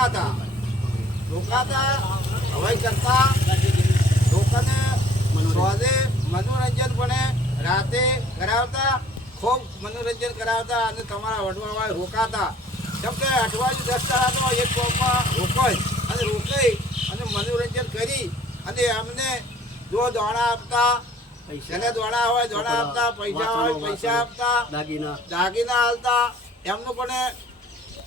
રોકાતા. રોકાતા હવાઈ કરતા. લોકોને સ્વાદે મનોરંજન પણ રાતે કરાવતા ખૂબ મનોરંજન કરાવતા અને તમારા વડવાવાળા રોકાતા. કેમ કે અઠવાડિયું દસ દાડાનો એક કોમમાં રોકાય અને રોકાઈ અને મનોરંજન કરી અને અમને જો દોણા આપતા જેને દોણા હોય દોણા આપતા પૈસા હોય પૈસા આપતા દાગીના. દાગીના હાલતા. એમનું પણ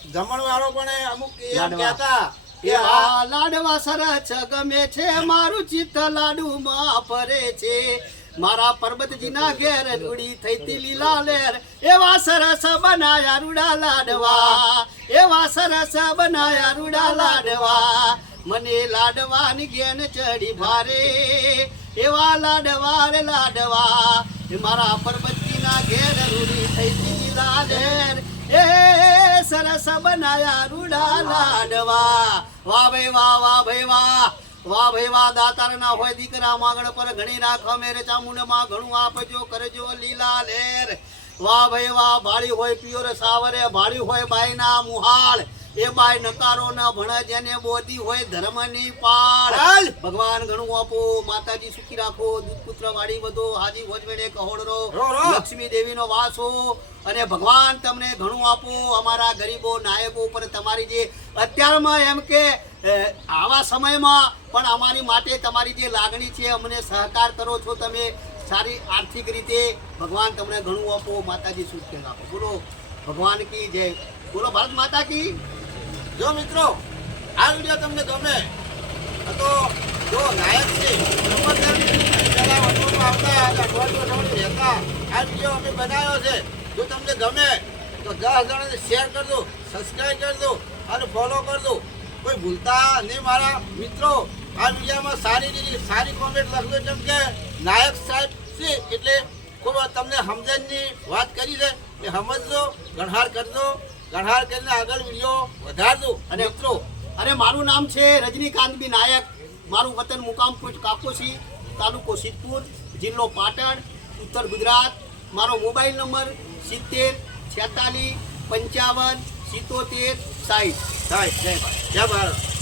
જમણવાળો પણ અમુક એમ લાડવા. કહેતા સરસ ગમે છે મારું ચિત્ત લાડુ માં ફરે છે. મારા પર્વતજીના ઘેર રૂડી થઈ લીલા લેર એવા સરસ બનાયા રૂડા લાડવા. એવા સરસ બનાયા રૂડા લાડવા. મને લાડવાની ગેન ચડી ભારે. એવા લાડવા રે લાડવા. એ મારા પર્વતજીના ઘેર રૂડી થઈ લીલા લેર એ સરસ બનાયા રૂડા લાડવા વાહ ભાઈ વાહ વાહ ભાઈ વાહ. વાહ ભાઈ વાહ દાતાર ના હોય દીકરા માગણ પર ઘણી રાખો મેરે ચામુંડમાં ઘણું આપજો, કરજો લીલા લેર. વાહ ભાઈ વાહ, ભાળી હોય પિયોર સાવરે, ભાળી હોય બાઈ ના મુહાળ. એ બાય નકારો ના ભણે જેને બોધી હોય ધર્મની પાળ. હાલ. ભગવાન ઘણું આપો માતાજી સુખી રાખો દૂધ પુત્ર વાડી બધો હાજી ભોજવેડે કહોડરો લક્ષ્મી દેવી નો વાસ હો. અને ભગવાન તમને ઘણું આપો અમારા ગરીબો નાયકો ઉપર તમારી જે અત્યારમાં એમ કે આવા સમયમાં પણ અમારી માટે તમારી જે લાગણી છે અમને સહકાર કરો છો તમે સારી આર્થિક રીતે ભગવાન તમને ઘણું આપો માતાજી સુખી રાખો. બોલો ભગવાન કી જય. બોલો ભારત માતા કી જો મિત્રો, આ વીડિયો તમને ગમે, તો જો નાયક અઠવાડિયું રહેતા, આ વીડિયો અમે બનાવ્યો છે. જો તમને ગમે, તો દસ જણાને શેર કરજો સબસ્ક્રાઈબ કરજો, અને ફોલો કરજો. કોઈ ભૂલતા નહીં મારા મિત્રો, આ વિડીયોમાં સારી રીતે સારી કોમેન્ટ લખજો, જેમ કે નાયક સાહેબ છે, એટલે ખૂબ તમને સમજણની વાત કરી છે. એ સમજજો, ગણહાર કરજો. ગણહાર કરીને આગળ વીડિયો વધારજો અને મિત્રો અને મારું નામ છે રજનીકાંત બી નાયક. મારું વતન મુકામ કાકોસી તાલુકો સિદ્ધપુર, જિલ્લો પાટણ, ઉત્તર ગુજરાત. મારો મોબાઈલ નંબર સિત્તેર, છેતાલીસ, પંચાવન, સિત્તોતેર સાઠ સાહીઠ જય ભારત. જય ભારત.